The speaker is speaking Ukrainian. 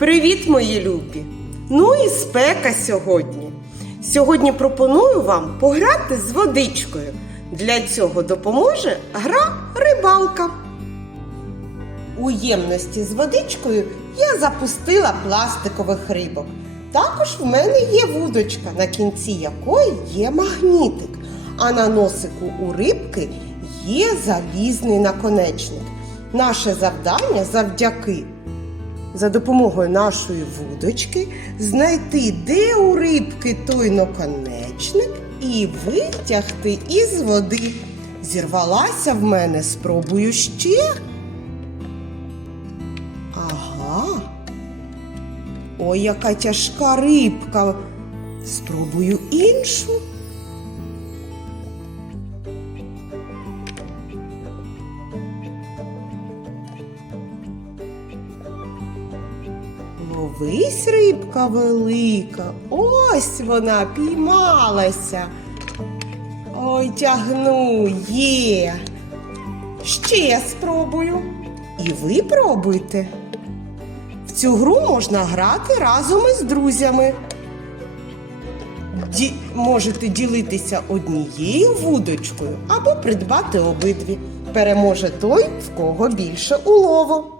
Привіт, мої любі! Ну і спека сьогодні. Сьогодні пропоную вам пограти з водичкою. Для цього допоможе гра рибалка. У ємності з водичкою я запустила пластикових рибок. Також в мене є вудочка, на кінці якої є магнітик, а на носику у рибки є залізний наконечник. Наше завдання завдяки за допомогою нашої вудочки знайти, де у рибки той наконечник, і витягти із води. Зірвалася в мене, спробую ще. Ага. Ой, яка тяжка рибка. Спробую іншу. Ловись, рибка велика. Ось вона піймалася. Ой, тягну, є. Ще спробую. І ви пробуйте. В цю гру можна грати разом із друзями. Ді... Можете ділитися однією вудочкою або придбати обидві. Переможе той, в кого більше улову.